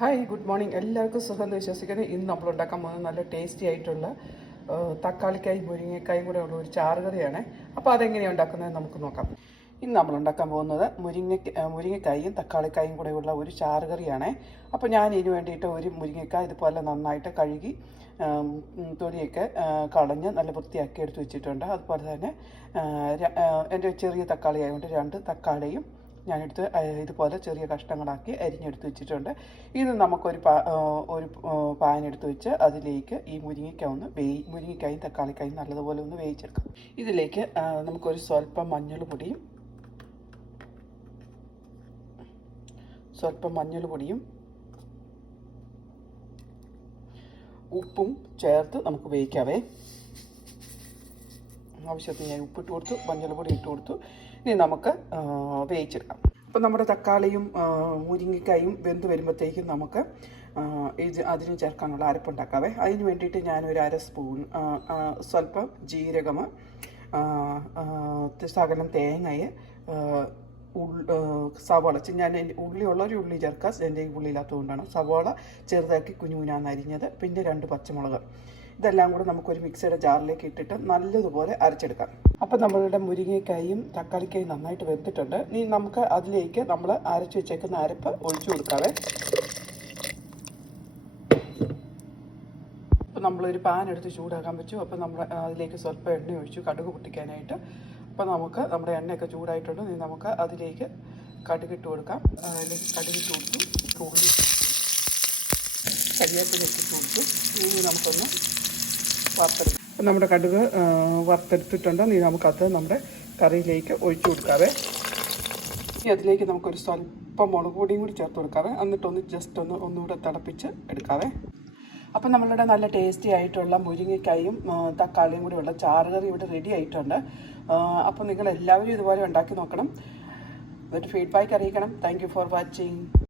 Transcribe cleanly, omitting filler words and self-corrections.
Hi good morning. എല്ലാവർക്കും സുഖം എന്ന് വിശ്വസിക്കുന്നത്. ഇന്ന് നമ്മൾ ഉണ്ടാക്കാൻ പോകുന്നത് നല്ല ടേസ്റ്റി ആയിട്ടുള്ള തക്കാളിക്കായും മുരിങ്ങക്കായും കൂടെ ഉള്ള ഒരു ചാറുകറിയാണ്. അപ്പോൾ അതെങ്ങനെയാണ് ഉണ്ടാക്കുന്നത് നമുക്ക് നോക്കാം. ഇന്ന് നമ്മൾ ഉണ്ടാക്കാൻ പോകുന്നത് മുരിങ്ങക്കായും തക്കാളിക്കായും കൂടെ ഉള്ള ഒരു ചാറുകറിയാണ്. അപ്പോൾ ഞാൻ ഇതിന് വേണ്ടിയിട്ട് ഒരു മുരിങ്ങക്കായ ഇതുപോലെ നന്നായിട്ട് കഴുകി തൊലിയൊക്കെ കളഞ്ഞ് നല്ല വൃത്തിയാക്കി എടുത്ത് വെച്ചിട്ടുണ്ട്. അതുപോലെ തന്നെ എൻ്റെ ചെറിയ തക്കാളി ആയതുകൊണ്ട് 2 തക്കാളിയും ഞാനെടുത്ത് ഇതുപോലെ ചെറിയ കഷ്ണങ്ങളാക്കി അരിഞ്ഞെടുത്ത് വെച്ചിട്ടുണ്ട്. ഇത് നമുക്കൊരു പാൻ എടുത്ത് വെച്ച് അതിലേക്ക് ഈ മുരിങ്ങക്കായും തക്കാളിക്കായും നല്ലതുപോലെ ഒന്ന് വേവിച്ചെടുക്കാം. ഇതിലേക്ക് നമുക്കൊരു സ്വല്പം മഞ്ഞൾപ്പൊടിയും ഉപ്പും ചേർത്ത് നമുക്ക് വേവിക്കാവേ. ആവശ്യത്തിന് ഞാൻ ഉപ്പിട്ട് കൊടുത്തു, മഞ്ഞൾപ്പൊടി ഇട്ട് കൊടുത്തു. ഇനി നമുക്ക് വേവിച്ചെടുക്കാം. അപ്പോൾ നമ്മുടെ തക്കാളിയും മുരിങ്ങക്കായും വെന്ത് വരുമ്പോഴത്തേക്കും നമുക്ക് അതിന് ചേർക്കാനുള്ള അരപ്പുണ്ടാക്കാവേ. അതിന് വേണ്ടിയിട്ട് ഞാനൊരു 1/2 സ്പൂൺ സ്വല്പം ജീരകം, ശകലം തേങ്ങയെ, സവാള, ഞാൻ ഉള്ളിയുള്ളൊരു ഉള്ളി ചേർക്കാം. എൻ്റെ ഉള്ളി ഇല്ലാത്തതുകൊണ്ടാണ്. സവാള ചെറുതാക്കി കുഞ്ഞുകുഞ്ഞാന്ന് അരിഞ്ഞത്, പിന്നെ 2 പച്ചമുളക്, ഇതെല്ലാം കൂടെ നമുക്കൊരു മിക്സിയുടെ ജാറിലേക്ക് ഇട്ടിട്ട് നല്ലതുപോലെ അരച്ചെടുക്കാം. അപ്പോൾ നമ്മളുടെ മുരിങ്ങക്കായും തക്കാളിക്കായും നന്നായിട്ട് വെന്തിട്ടുണ്ട്. ഇനി നമുക്ക് അതിലേക്ക് നമ്മൾ അരച്ച് വെച്ചേക്കുന്ന അരപ്പ് ഒഴിച്ചു കൊടുക്കാവേ. അപ്പോൾ നമ്മളൊരു പാൻ എടുത്ത് ചൂടാക്കാൻ വെച്ചു. അപ്പോൾ നമ്മൾ അതിലേക്ക് സ്വല്പം എണ്ണ ഒഴിച്ചു കടുക് പൊട്ടിക്കാനായിട്ട്. അപ്പോൾ നമുക്ക് നമ്മുടെ എണ്ണയൊക്കെ ചൂടായിട്ടുണ്ട്. ഇനി നമുക്ക് അതിലേക്ക് കടുകിട്ട് കൊടുക്കാം. അതിലേക്ക് കടുകിട്ട് കൊടുത്തു, ഉള്ളി കരിവേപ്പില ഇട്ടിട്ട് കൊടുത്തു. ഇനി നമുക്കൊന്ന് വറുത്തെടുക്കാം. അപ്പം നമ്മുടെ കടുക് വറുത്തെടുത്തിട്ടുണ്ട്. ഇനി നമുക്കത് നമ്മുടെ കറിയിലേക്ക് ഒഴിച്ചു കൊടുക്കാവേ. ഇനി അതിലേക്ക് നമുക്കൊരു സ്വല്പം മുളക് പൊടിയും കൂടി ചേർത്ത് കൊടുക്കാവേ. എന്നിട്ടൊന്ന് ജസ്റ്റ് ഒന്നുകൂടെ തിളപ്പിച്ച് എടുക്കാവേ. അപ്പം നമ്മളുടെ നല്ല ടേസ്റ്റി ആയിട്ടുള്ള മുരിങ്ങക്കായും തക്കാളിയും കൂടി ഉള്ള ചാറുകറി ഇവിടെ റെഡി ആയിട്ടുണ്ട്. അപ്പോൾ നിങ്ങൾ എല്ലാവരും ഇതുപോലെ ഉണ്ടാക്കി നോക്കണം. എന്നിട്ട് ഫീഡ്ബാക്ക് അറിയിക്കണം. Thank you for watching.